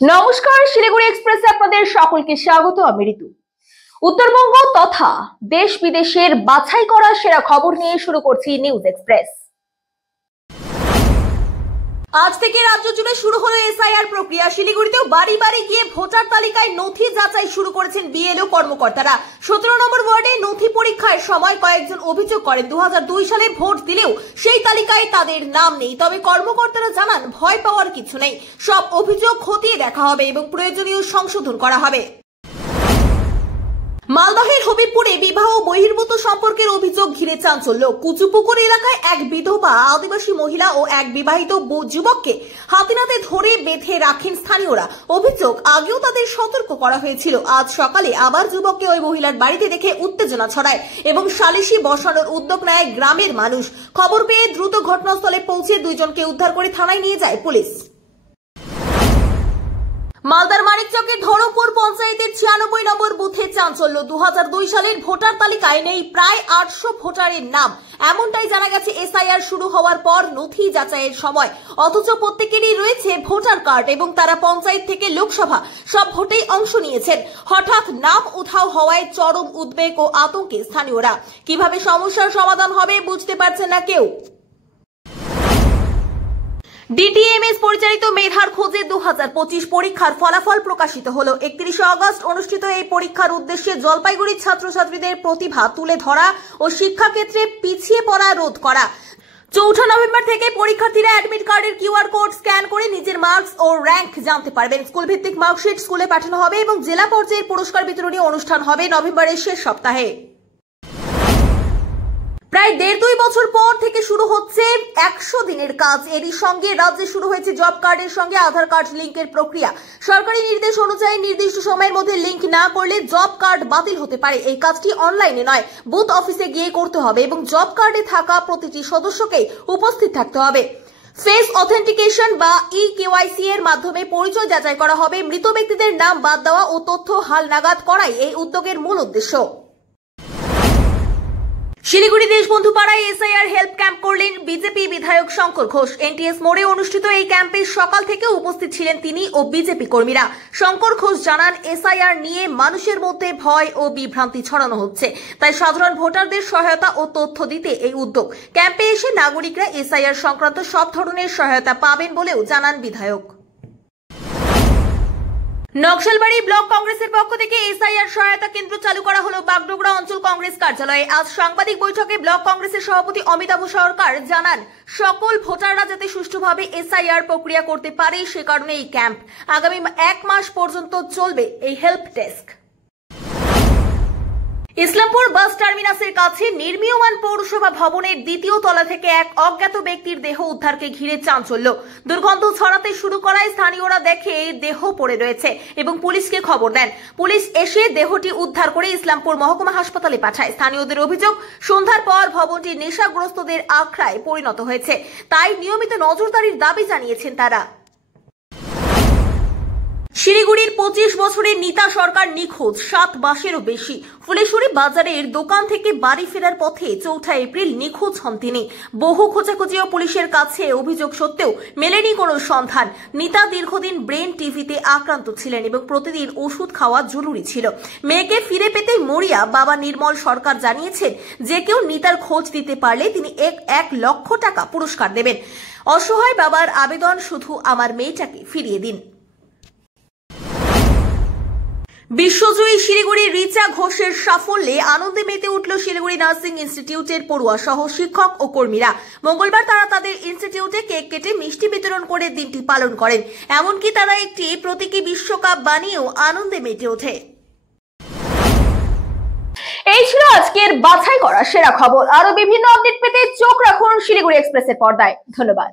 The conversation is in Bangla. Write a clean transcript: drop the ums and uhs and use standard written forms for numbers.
নমস্কার, শিলিগুড়ি এক্সপ্রেসে আপনাদের সকলকে স্বাগত। আমি ঋতু। উত্তরবঙ্গ তথা দেশ বিদেশের বাছাই করা সেরা খবর নিয়ে শুরু করছি নিউজ এক্সপ্রেস। আজ থেকে রাজ্য জুড়ে শুরু হলো এসআইআর প্রক্রিয়া। শিলিগুড়িতেও বাড়ি বাড়ি গিয়ে ভোটার তালিকায় নথি যাচাই শুরু করেছেন বিএলও কর্মকর্তারা। 17 নম্বর ওয়ার্ডে নথি পরীক্ষার সময় কয়েকজন অভিযোগ করেন 2002 সালে ভোট দিলেও সেই তালিকায় তাদের নাম নেই। তবে কর্মকর্তারা জানান ভয় পাওয়ার কিছু নেই, সব অভিযোগ খতিয়ে দেখা হবে এবং প্রয়োজনীয় সংশোধন করা হবে। মালদহের হবিবপুরে বিবাহ বহির্ভূত সম্পর্কের অভিযোগ ঘিরে চাঞ্চল্য। কুচুপুকুর এলাকায় এক বিধবা আদিবাসী মহিলা ও এক বিবাহিত যুবককে হাতে ধরে বেঁধে রাখেন স্থানীয়রা। অভিযোগ, আগেও তাদের সতর্ক করা হয়েছিল। আজ সকালে আবার যুবককে ওই মহিলার বাড়িতে দেখে উত্তেজনা ছড়ায় এবং সালিশি বসানোর উদ্যোগ নেয় গ্রামের মানুষ। খবর পেয়ে দ্রুত ঘটনাস্থলে পৌঁছে দুইজনকে উদ্ধার করে থানায় নিয়ে যায় পুলিশ। মালদার মানিকচকের ধরমপুর পঞ্চায়েতের 96 নম্বর বুথে চাঞ্চল্য। 2002 সালের ভোটার তালিকায় নেই প্রায় 800 ভোটারের নাম। এমনটাই জানা গেছে এসআইআর শুরু হওয়ার পর নথি যাচাইয়ের সময়। অথচ প্রত্যেকেরই রয়েছে ভোটার কার্ড এবং তারা পঞ্চায়েত থেকে লোকসভা সব ভোটেই অংশ নিয়েছেন। হঠাৎ নাম উধাও হওয়ায় চরম উদ্বেগ ও আতঙ্কে স্থানীয়রা। কিভাবে সমস্যার সমাধান হবে বুঝতে পারছেন না কেউ। ডিটিএমএস পরিচালিত মেধার খোঁজে 2025 পরীক্ষার ফলাফল প্রকাশিত হলো। 31 আগস্ট অনুষ্ঠিত এই পরীক্ষার উদ্দেশ্যে জলপাইগুড়ির ছাত্রছাত্রীদের প্রতিভা তুলে ধরা ও শিক্ষাক্ষেত্রে পিছিয়ে পড়া রোধ করা। 4 নভেম্বর থেকে পরীক্ষার্থীরা অ্যাডমিট কার্ডের কিউআর কোড স্ক্যান করে নিজের মার্কস ও র্যাঙ্ক জানতে পারবেন। স্কুল ভিত্তিক মার্কশিট স্কুলে পাঠানো হবে এবং জেলা পর্যায়ের পুরস্কার বিতরণী অনুষ্ঠান হবে নভেম্বরের শেষ সপ্তাহে। প্রায় 1.5-2 বছর পর থেকে শুরু হচ্ছে 100 দিনের কাজ। এরই সঙ্গে রাজ্যে শুরু হয়েছে জব কার্ডের সঙ্গে আধার কার্ড লিঙ্কের প্রক্রিয়া। সরকারি নির্দেশ অনুযায়ী নির্দিষ্ট সময়ের মধ্যে লিঙ্ক না করলে জব কার্ড বাতিল হতে পারে। এই কাজটি অনলাইনে নয়, বুথ অফিসে গিয়ে করতে হবে এবং জব কার্ডে থাকা প্রতিটি সদস্যকে উপস্থিত থাকতে হবে। ফেস অথেন্টিকেশন বা ইকেওয়াইসি এর মাধ্যমে পরিচয় যাচাই করা হবে। মৃত ব্যক্তিদের নাম বাদ দেওয়া ও তথ্য হালনাগাদ করাই এই উদ্যোগের মূল উদ্দেশ্য। শিলিগুড়ি দেশবন্ধু পাড়ায় এসআইআর হেল্প ক্যাম্প করলেন বিজেপি বিধায়ক শঙ্কর ঘোষ। এনটিএস মোড়ে অনুষ্ঠিত এই ক্যাম্পে সকাল থেকে উপস্থিত ছিলেন তিনি ও বিজেপি কর্মীরা। শঙ্কর ঘোষ জানান, এসআইআর নিয়ে মানুষের মধ্যে ভয় ও বিভ্রান্তি ছড়ানো হচ্ছে, তাই সাধারণ ভোটারদের সহায়তা ও তথ্য দিতে এই উদ্যোগ। ক্যাম্পে এসে নাগরিকরা এসআইআর সংক্রান্ত সব ধরনের সহায়তা পাবেন বলেও জানান বিধায়ক। নকশালবাড়ি ব্লক কংগ্রেসের পক্ষ থেকে এসআইআর সহায়তা কেন্দ্র চালু করা হলো বাগডোগরা অঞ্চল কংগ্রেস কার্যালয়ে। আজ সাংবাদিক বৈঠকে ব্লক কংগ্রেসের সভাপতি অমিতাভ সরকার জানান, সকল ভোটাররা যাতে সুষ্ঠুভাবে এসআইআর প্রক্রিয়া করতে পারে সে কারণে এই ক্যাম্প। আগামী 1 মাস পর্যন্ত চলবে এই হেল্প ডেস্ক। ইসলামপুর বাস টার্মিনাসের কাছে নির্মীয়মান পৌরসভা ভবনের 2য় তলা থেকে এক অজ্ঞাত ব্যক্তির দেহ উদ্ধারকে ঘিরে চাঞ্চল্য। দুর্গন্ধ ছড়াতে শুরু করায় স্থানীয়রা দেখে দেহ পড়ে রয়েছে এবং পুলিশকে খবর দেন। পুলিশ এসে দেহটি উদ্ধার করে ইসলামপুর মহকুমা হাসপাতালে পাঠায়। স্থানীয়দের অভিযোগ, সন্ধ্যার পর ভবনটি নেশাগ্রস্তদের আখড়ায় পরিণত হয়েছে, তাই নিয়মিত নজরদারির দাবি জানিয়েছেন তারা। শিলিগুড়ির 25 বছরের নীতা সরকার নিখোঁজ, 7 মাসেরও বেশি। ফুলেশ্বরী বাজারের দোকান থেকে বাড়ি ফেরার পথে 4 এপ্রিল নিখোঁজ হন তিনি। বহু খোঁজাখুঁজি ও পুলিশের কাছে অভিযোগ সত্ত্বেও মেলেনি কোনো সন্ধান। নীতা দীর্ঘদিন ব্রেন টিভিতে আক্রান্ত ছিলেন এবং প্রতিদিন ওষুধ খাওয়া জরুরি ছিল। মেয়েকে ফিরে পেতে মরিয়া বাবা নির্মল সরকার জানিয়েছেন, যে কেউ নীতার খোঁজ দিতে পারলে তিনি 1 লক্ষ টাকা পুরস্কার দেবেন। অসহায় বাবার আবেদন, শুধু আমার মেয়েটাকে ফিরিয়ে দিন। বিশ্বজয়ী শিলিগুড়ি রিচা ঘোষের সাফল্যে আনন্দে মেতে উঠল শিলিগুড়ি নার্সিং ইনস্টিটিউটের পড়ুয়া সহ শিক্ষক ও কর্মীরা। মঙ্গলবার তারা তাদের ইনস্টিটিউটে কেক কেটে মিষ্টি বিতরণ করে দিনটি পালন করেন। এমনকি তারা একটি প্রতীকী বিশ্বকাপ বানিয়েও আনন্দে মেতে ওঠে। এই ছিল আজকের বাছাই করা সেরা খবর। আরো বিভিন্ন আপডেট পেতে চোখ রাখুন শিলিগুড়ি এক্সপ্রেসের পর্দায়। ধন্যবাদ।